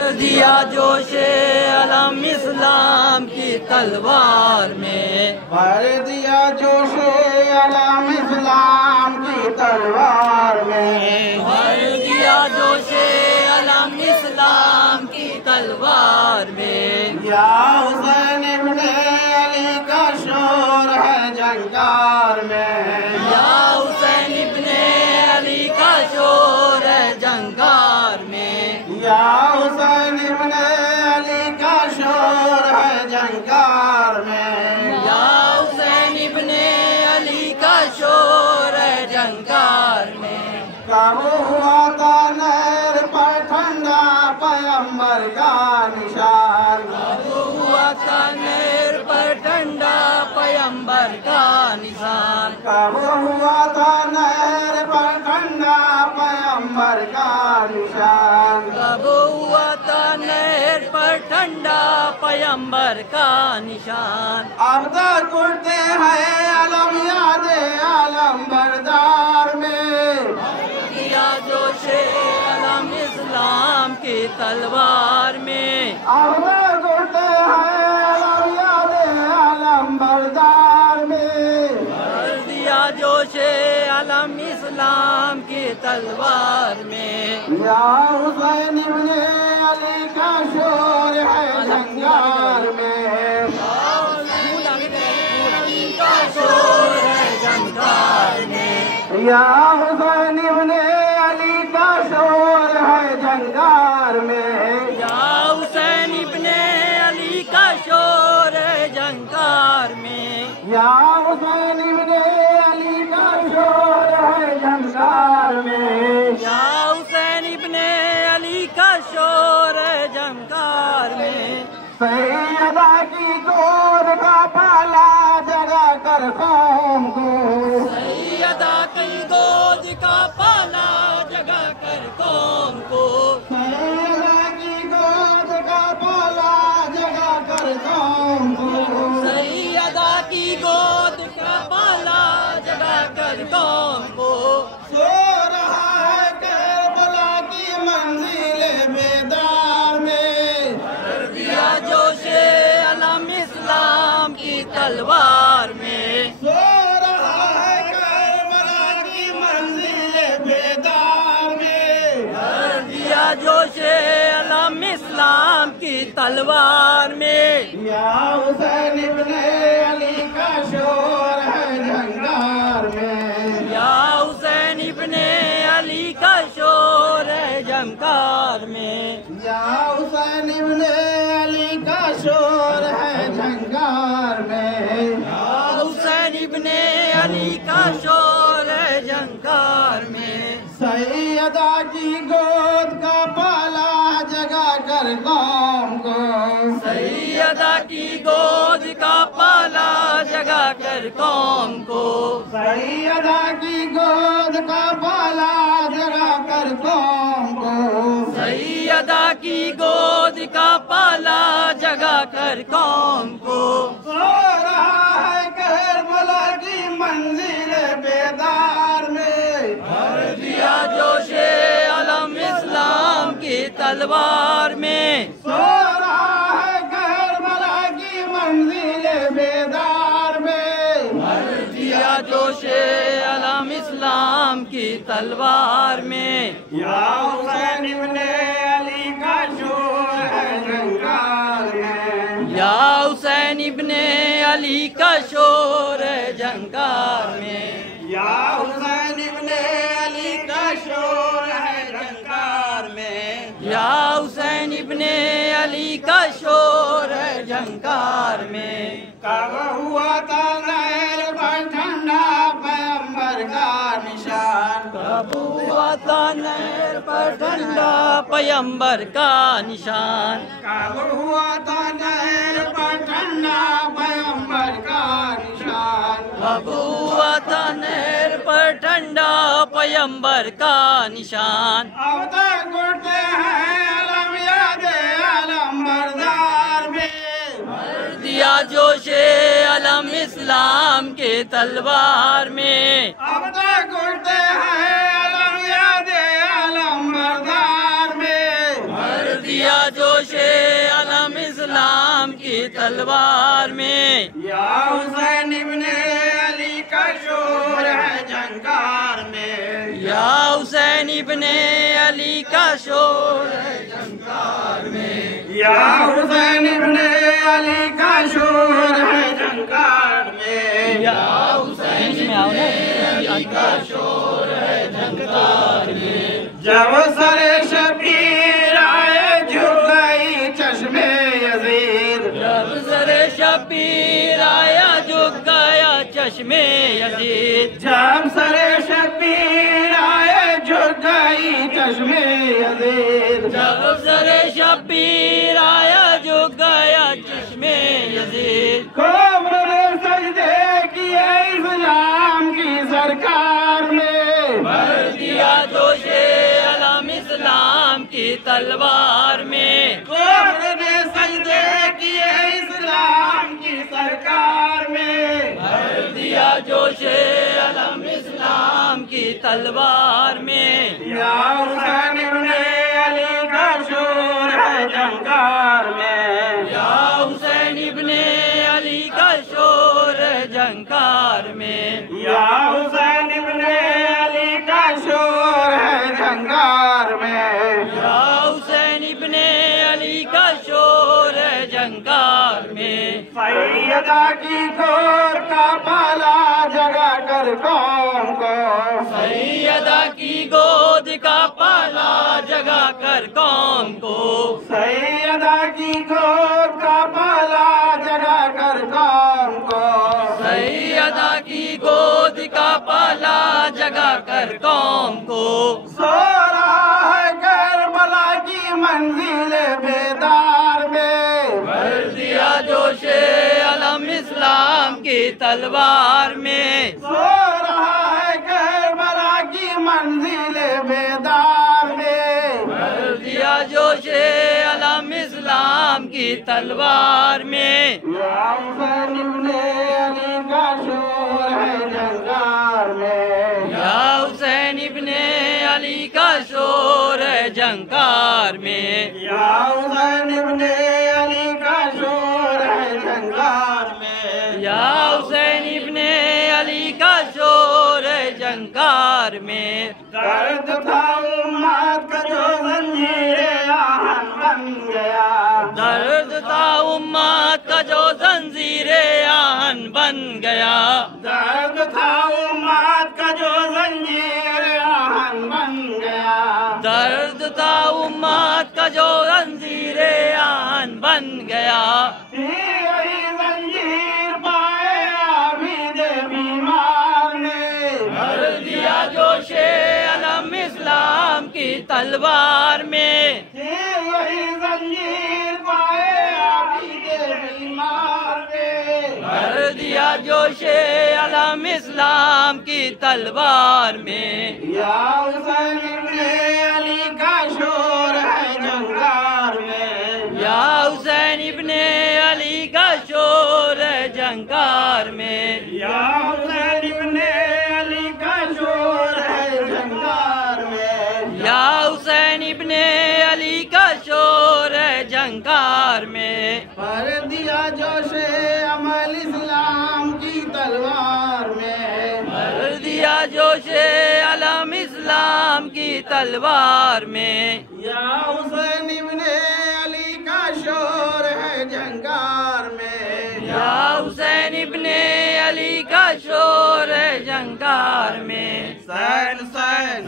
دیا جوش علم اسلام کی تلوار میں، بھر دیا جوش علم اسلام کی تلوار میں، بھر دیا جوش علم اسلام کی تلوار میں، یا حسین ابن علی کا شور ہے جنگار میں، یا حسین ابن علی کا شور ہے جنگار میں، یا حسین ابن علی کا شور ہے جنگار میں، یا حسین ابن علی کا شور ہے جنگار میں، کب ہوا تھا نہر پر ٹھنڈا پیغمبر کا نشان، ہوا تھا نہر پر ٹھنڈا پیغمبر کا نشان، کب ہوا تھا نہر پر ٹھنڈا پیغمبر کا نشان، کب ہوا تھا نہر پر ٹھنڈا پیغمبر کا نشان، اب تک اٹھتے ہیں علم یاد عالم بردار میں، دیا جوش علم اسلام کی تلوار میں، اب تک اٹھتے ہیں علم یاد عالم بردار میں، بھر دیا جوش علم اسلام کی تلوار میں، یا حسین ابن علی کا شور ہے جنگار میں، کا شور ہے جنگار میں، یا حسین ابن علی کا شور ہے جنگار میں، یا حسین ابن علی کا شور ہے جنگار میں، یا حسین ابن علی کا شور ہے جنگار میں، یا حسین ابن علی کا شور ہے جنگار میں، سیدہ کی گود کا پالا جگا کر قوم کو، سیدہ کی گود کا پالا جگا کر قوم کو، سیدہ کی گود کا پالا جگا کر قوم کو، سیدہ کی گود کا پالا جگا کر قوم کو، سو رہا ہے کربلا کی منزل بیدار میں، بھر دیا جوش علم اسلام کی تلوار میں، سو رہا ہے کربلا کی منزل بیدار میں، بھر دیا جوش علم اسلام کی تلوار میں، یا حسین ابن علی کا شور ہے جنگار میں، یا حسین ابن علی کا شور ہے جنگار میں، یا حسین ابن علی کا شور ہے جنگار میں، یا حسین ابن علی کا شور ہے جنگار میں، سیدہ کی گود کا پالا جگا کر قوم کو، سیدہ کی گود کا پالا جگا کر قوم کو، سیدہ کی گود کا پالا جگا کر قوم کو، سیدہ کی گود کا پالا جگا کر قوم کو، سو رہا ہے کربلا کی منزل بیدار میں، بھر دیا جوش علم اسلام کی تلوار میں، سو رہا ہے کربلا کی منزل بیدار میں، بھر دیا جوش علم اسلام کی تلوار میں، یا حسین ابن علی کا شور ہے جنگار میں، یا حسین ابن علی کا شور ہے جنگار میں، یا حسین ابن علی کا شور ہے جنگار میں، یا حسین ابن علی کا شور ہے جنگار میں، کب ہوا تھا نہر پر ٹھنڈا پیغمبر کا نشان، کب ہوا تھا نہر پر ٹھنڈا پیغمبر کا نشان، کب ہوا تھا نہر پر ٹھنڈا پیغمبر کا نشان، کب ہوا تھا نہر پر ٹھنڈا پیغمبر کا نشان، اب تک اٹھتے ہیں علم یاد عالم بردار میں، بھر دیا جوش علم اسلام کے تلوار میں، اب تک اٹھتے ہیں علم یاد عالم بردار میں، بھر دیا جوش علم اسلام کی تلوار میں، یا حسین ابن علی کا شور ہے جھنکار میں، یا حسین ابن علی کا شور ہے جھنکار میں، یا حسین ابن علی کا شور ہے جھنکار میں، یا حسین ابن علی کا شور ہے جھنکار میں، جب سر شبیر آئے جھک گئی چشم یزید، جب سر شبیر آیا جھک گیا چشم یزید، جب سر شبیر آئے جھک گئی چشم یزید، جب سر شبیر آیا جھک گیا چشم یزید، کفر نے سجدے کیے اسلام کی سرکار میں، بھر دیا جوش علم اسلام کی تلوار میں، کفر نے سجدے کیے اسلام کی سرکار میں، بھر دیا جوش علم اسلام کی تلوار میں، یا حسین ابن علی کا شور ہے جھنکار میں، یا حسین ابن علی کا شور ہے جھنکار میں، یا حسین ابن علی کا شور ہے جھنکار میں، یا حسین ابن علی کا شور ہے جھنکار میں، سیدہ کی گود کا پالا جگا کر قوم کو، سیدہ کی گود کا پالا جگا کر قوم کو، سیدہ کی گود کا پالا جگا کر قوم کو، سیدہ کی گود کا پالا جگا کر قوم کو، سو رہا ہے کربلا کی منزل بیدار میں، بھر دیا جوش علم اسلام کی تلوار میں، سو رہا ہے کربلا کی منزل بیدار میں، بھر دیا جوش علم اسلام کی تلوار میں، یا حسین ابن علی کا شور ہے جھنکار میں، یا حسین ابن علی کا شور ہے جھنکار میں، یا حسین ابن علی کا شور ہے جھنکار میں، یا حسین ابن علی کا شور ہے جھنکار میں، درد تھا امت کا جو زنجیر آہن بن گیا، درد تھا امت کا جو زنجیر آہن بن گیا، درد تھا امت کا جو زنجیر آہن بن گیا، درد تھا امت کا جو زنجیر آہن بن گیا، یہی زنجیر پائے عابد بیمار نے، بھر دیا جوش علم اسلام کی تلوار میں، یہی زنجیر پائے عابد بیمار نے، بھر دیا جوش علم اسلام کی تلوار میں، یا حسین ابن علی کا شور ہے جھنکار میں، یا حسین ابن علی کا شور ہے جھنکار میں، یا حسین ابن علی کا شور ہے جھنکار میں، یا حسین ابن علی کا شور ہے جھنکار میں، پر دیا جوش عمل اسلام کی تلوار میں، بھر دیا جوش علم اسلام کی تلوار میں، یا حسین ابن علی کا شور ہے جھنکار میں، یا حسین ابن علی کا شور ہے جھنکار میں، حسین حسین